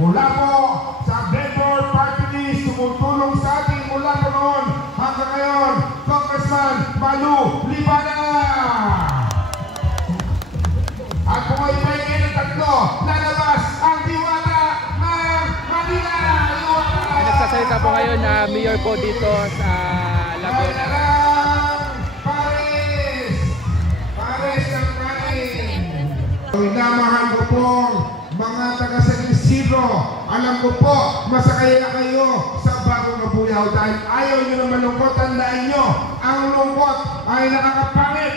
Mula po sa Bedford Party List, tumutulong sa ating mula po noon hanggang ngayon, Congressman Malu Libana. At kung ay pwede ng tatlo, lalabas ang diwata ng Manila. Ay, nagsasalita po ngayon na mayor po dito sa Laguna. Pares ng kanin. Minamahal ko po mga taga-San Isidro. Alam ko po, masakaya kayo sa bagong Kabuyaw dahil ayaw nyo na malungkot. Tandaan nyo, ang lungkot ay nakakapangit.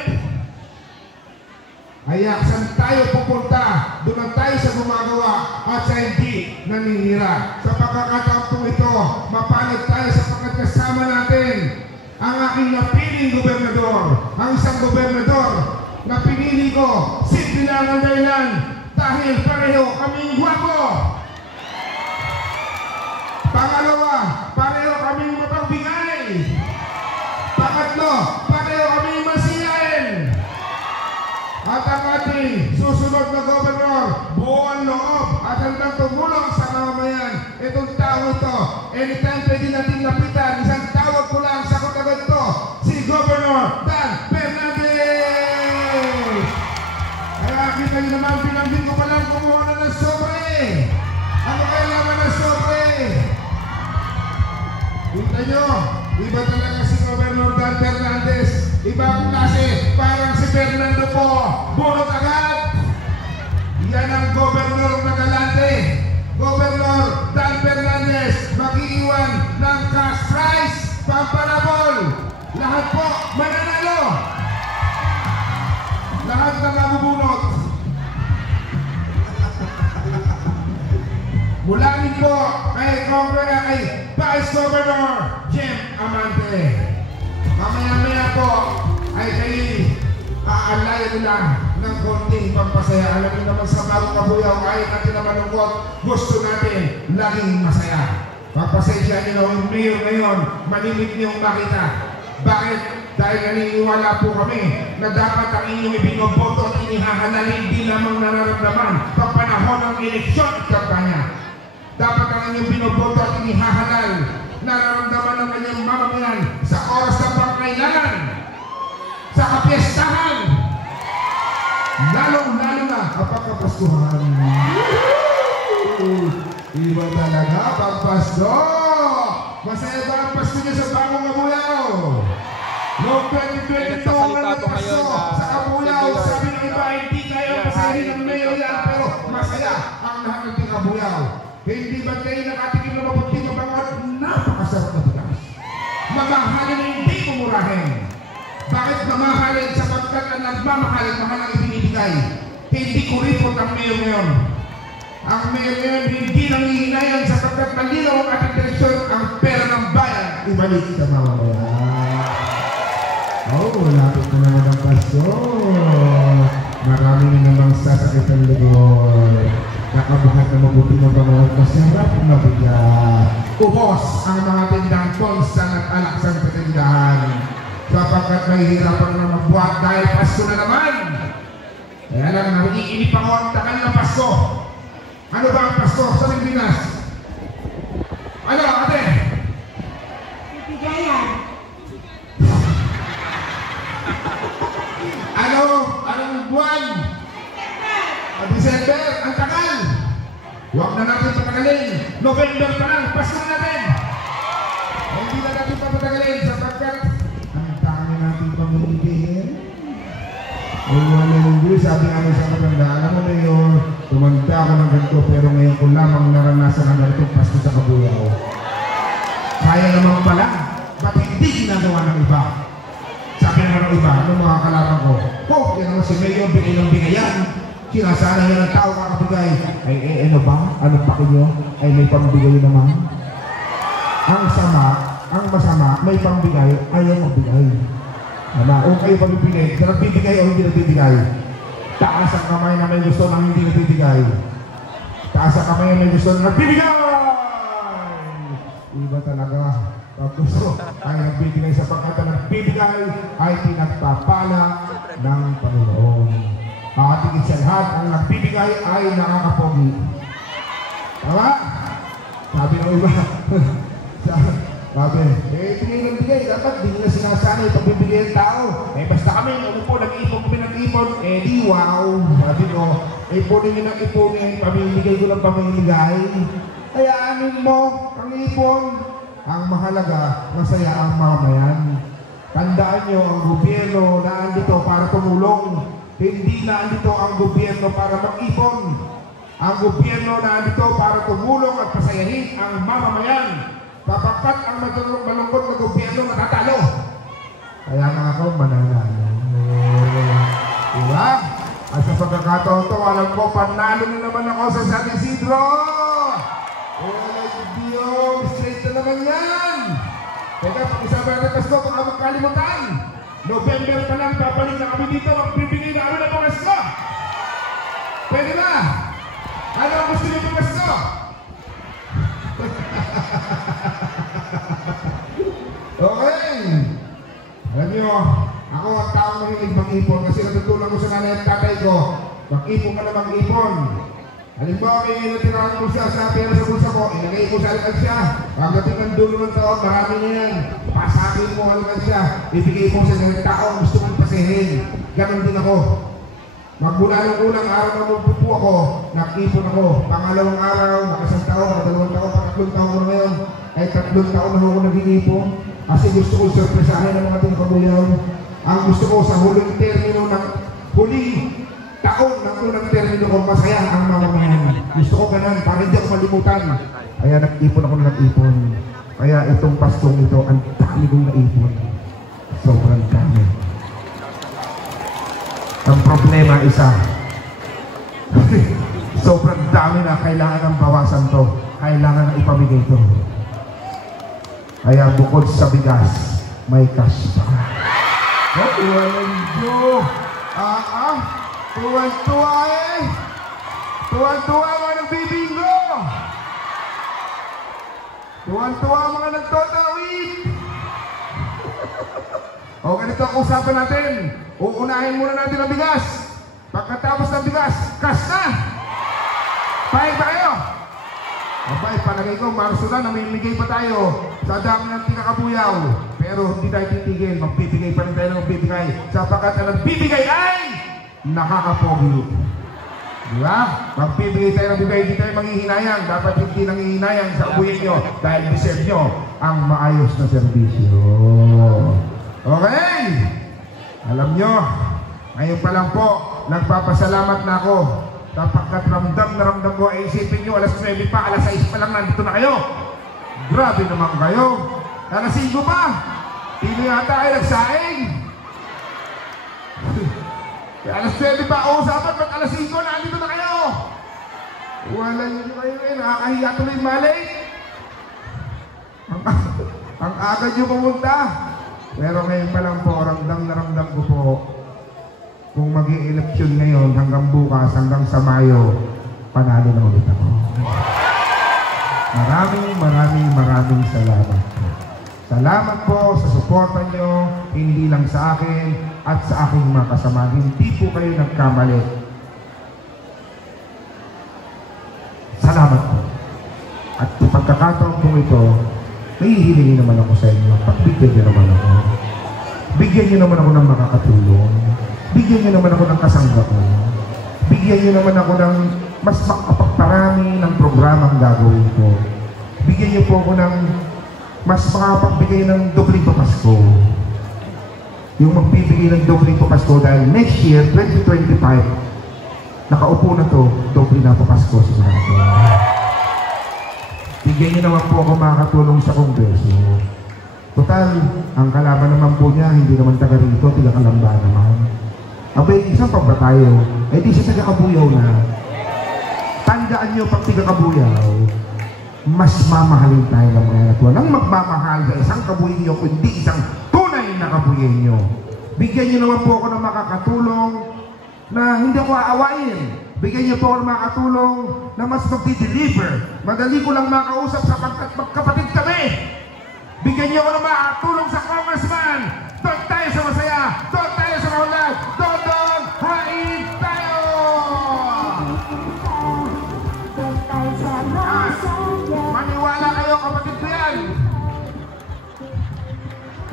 Kaya saan tayo pupunta, doon tayo sa gumagawa at sa hindi naninira. Sa pagkakataon ito, mapalad tayo sapagkat kasama natin ang aking napiling gobernador. Ang isang gobernador na pinili ko, simple lang ang dahilan dahil pareho kaming gwapo. Pangalawa, pareho kaming mapagbigay. Pangatlo, pareho kaming masiyain. At ang ating susunod na gobernador, buong loob at handang tumulong sa mamamayan. Itong tao ito, anytime pwede natin lapitan, isang tawag ko lang sa katagal ito, si Governor Dan Fernandez! Kaya kita nyo naman, pinambing ko pa lang kumuha na ng sobre. Ano kaya naman ng sobre? Kita nyo, iba talaga si Governor Dan Fernandez. Ibang klase, parang si Fernando po, bunot agad. Yan ang gobernador na galante. Gobernador Dan Fernandez, mag-iiwan ng cash prize, pamparabol. Lahat po, mananalo. Lahat na mabubunot. Mulanin po kay Vice Governor Jim Amante. Mamaya-maya po ay kayo aalayan lang ng konting pampasaya. Alam niyo naman sa bagong Kabuyaw, kahit natin naman malungkot, gusto natin laging masaya. Pagpasensya niyo na yung mayor ngayon, malimit niyong makita. Bakit? Dahil naniniwala po kami na dapat ang inyong ibinoboto at inihahalal hindi lamang nararamdaman pag panahon ng eleksyon at kampanya. Dapat ang inyong binoboto at inihahalal nararamdaman ng kanyang mamamayan sa oras ng pangkailangan, sa kapiestahan, lalong-lalo na kapag kapaskuhan. Iba talaga pag Pasko! Masaya ba ang Pasko niya sa bagong Kabuyaw? Noong 2022 ang Pasko sa Kabuyaw, sabi ng iba, hindi kaya pasahin ng mayor yan, pero masaya ang lahat ng Kabuyaw. Hindi ba kayo nakatikim na mabuti mabangat? Napakasarap na bigas. Mamahalin na hindi mumurahin. Bakit mamahalin? Sapagkat ang nagmamahalin, mahal ang ibinibigay. Hindi kuripot ang mayor ngayon. Ang mayor ngayon hindi nangihinayan sapagkat malinaw ang ating direksyon, ang pera ng bayan ibalik sa mamamayan. Lapit na naman ang Pasko. Marami na namang sasakit ang lugod. Nakabuhat na mabuti ng bangawat, masarap na bigat. Ubos ang mga tindahan konstan at alaksang patindahan. Sapagkat mahihirapan na magbuhat dahil Pasko na naman. Kaya lang nakikinip ako ang takal na Pasko. Ano ba ang Pasko sa Pilipinas? Ano, ate? Bigayan. Anong buwan? December, ang tagal. Huwag na natin patagalin. November pa lang, Pasko na natin. Hindi na natin papatagalin sapagkat ang dami natin pamilihin. Ay wala ng Diyos, sabi nga sa matanda, alam mo na yun, tumanda ako ng ganito pero ngayon ko lamang naranasan ang ganitong Pasko sa Kabuyaw. Kaya naman pala, ba't hindi ginagawa ng iba? Sabi naman ng iba, ano mga kalaban ko? Yan naman si Mayor, bigay ng bigayan. Sinasana yun ang tao kakabigay. Ay, ano ba? Ano pa kayo? Ay, may pambigay naman. Ang masama, may pambigay, ayaw magbigay. Kung kayo pagbibigay, nagbibigay o hindi nagbibigay. Taas ang kamay na may gusto na hindi nagbibigay. Taas ang kamay na may gusto na nagbibigay! Iba talaga. Pag gusto ay nagbibigay sapagkat ang nagbibigay ay pinagpapala ng Panginoon. Higit sa lahat, ang nagbibigay ay nakakapogi. Tama? Sabi ng iba. Sabi, bigay ng bigay. Dapat di nila sinasanay pagbibigay ng tao. Basta kami, umupo, nag-iipon kami ng ipon. Di wow. Sabi ko, ipunin nyo ng ipunin. Pamimigay ko ng pamimigay. Kaya anin mo, ang ipon. Ang mahalaga, masaya ang mamayan. Tandaan nyo, ang gobyerno na andito para tumulong. Hindi na andito ang gobyerno para mag-ipon. Ang gobyerno na andito para tumulong at pasayahin ang mamamayan. Kapagkat ang malungkot na gobyerno matatalo. Kaya nga ako mananalo. Diba? At sa pagkakataon to, alam ko, panalo na naman ako sa San Isidro. Diyos, straight na naman yan. Teka, pag-isama natin Pasko, baka magkalimutan. November pa lang, babalik na kami dito, magbibigay na kami ng Pasko. Pwede na. Ano ang gusto niyo ng Pasko? Okay. Alam niyo, ako ang taong mahilig mag-ipon kasi natutunan ko sa nanay at tatay ko, mag-ipon ka na mag-ipon. Halimbawa, may natirahan ko siya sa pera sa bulsa ko, ilagay ko sa alkansya. Pagdating ng dulo ng taon, marami na yan. Pasakin mo alkansya, ibigay mo sa mga taong gusto mong pasihin. Ganon din ako. Magmula ng unang araw na magpupo ako, nag-ipon ako. Pangalawang araw, nakasang taon, nakadalawang taon, patatlong taon ko ngayon. Ay 3 taon na ako nag-ipon. Kasi gusto ko surpresahin ng mga tingkabuyaw. Ang gusto ko sa huling termino ng huling taon ng unang termino ko, masaya ang mamamayan. Gusto ko ganun, para hindi ako malimutan. Kaya nag-ipon ako na nag-ipon. Kaya itong Paskong ito, ang dami kong naipon. Sobrang dami. Ang problema isa, sobrang dami na kailangan ng bawasan to. Kailangan na ipamigay to. Kaya bukod sa bigas, may cash pa. Walang Diyo. Tuwan-tuwa eh. Tuwan-tuwa mga nagbibingo. Tuwan-tuwa mga nagtotawid. O ganito ang usapan natin. Uunahin muna natin ang bigas. Pagkatapos ng bigas, cash na. Pahig ba kayo? Abay, palagay ko, Marso na, namimigay pa tayo sa dami ng tinakabuyaw. Pero hindi tayo titigil, magbibigay pa rin tayo ng magbibigay. Sapagkat ang nagbibigay ay nakakapogi. Diba? Magbibigay tayo ng bigay, hindi tayo manghihinayang. Dapat hindi nanghihinayang sa kabuyan nyo dahil deserve nyo ang maayos na serbisyo. Okay? Alam nyo, ngayon pa lang po, nagpapasalamat na ako. Sapagkat ramdam na ramdam ko, ay isipin nyo, alas 9 pa, alas 6 pa lang nandito na kayo. Grabe naman kayo. Alas 5 pa. Sino yata ay nagsaing? Alas 9 pa, usapan, ba't alas 5 nandito na kayo? Wala nyo kayo eh, nakakahiya tuloy malay. Ang aga nyo pumunta. Pero ngayon pa lang po, ramdam na ramdam ko po, kung mag-i-eleksyon ngayon hanggang bukas, hanggang sa Mayo, panalo na ulit ako. Maraming salamat po. Salamat po sa suporta nyo, hindi lang sa akin at sa aking mga kasama. Hindi po kayo nagkamali. Salamat po. At sa pagkakataon po ito, nahihilingin naman ako sa inyo. Pagbigyan nyo naman ako. Bigyan nyo naman ako ng makakatulong. Bigyan nyo naman ako ng kasanggapan. Bigyan nyo naman ako ng mas makapagparami ng programang gagawin ko. Bigyan nyo po ako ng mas makapagbigay ng dobling papasko. Yung magbibigay ng dobling papasko dahil next year, 2025, nakaupo na to, doble na papasko sigurado. Bigyan nyo naman po ako makakatulong sa Kongreso. Total, ang kalaban naman po niya, hindi naman taga rito, tiga Kalamba naman. Abay, isang pa ba tayo? Eh di siya taga-kabuyaw na. Tandaan nyo, pag taga-kabuyaw, mas mamahalin tayo ng mga natuwa. Nang magmamahal sa isang kabuyaw nyo, kundi isang tunay na kabuyaw nyo. Bigyan nyo naman po ako ng makakatulong na hindi ako aawain. Bigyan niyo po ako ng makakatulong na mas magdi-deliver. Madali ko lang makausap sapagkat magkapatid kami. Bigyan niyo ako ng makakatulong sa congressman. Doon tayo sa masaya. Doon tayo sa mahulag. Doon, hain tayo! Doon tayo sa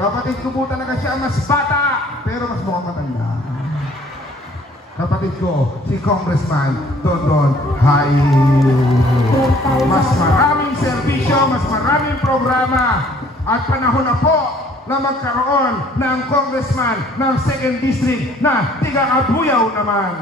Kapatid ko po talaga siya mas bata, pero mas mukhang matanda. Kapatid ko, si Congressman Dondon Hay. Mas maraming serbisyo, mas maraming programa, at panahon na po na magkaroon ng congressman ng 2nd District na tiga-Kabuyaw naman.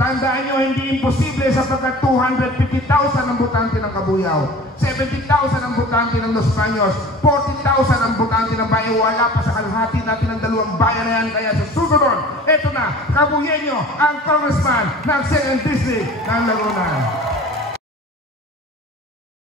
Tandaan nyo, hindi imposible sapagkat 250,000 ang botante ng Kabuyaw, 70,000 ang botante ng Los Baños, 40,000 ang botante ng Bayan. Wala pa sa kalahati natin ng 2 bayan na yan. Kaya sa susunod, eto na, Kabuyenyo ang congressman ng 2nd District ng Laguna.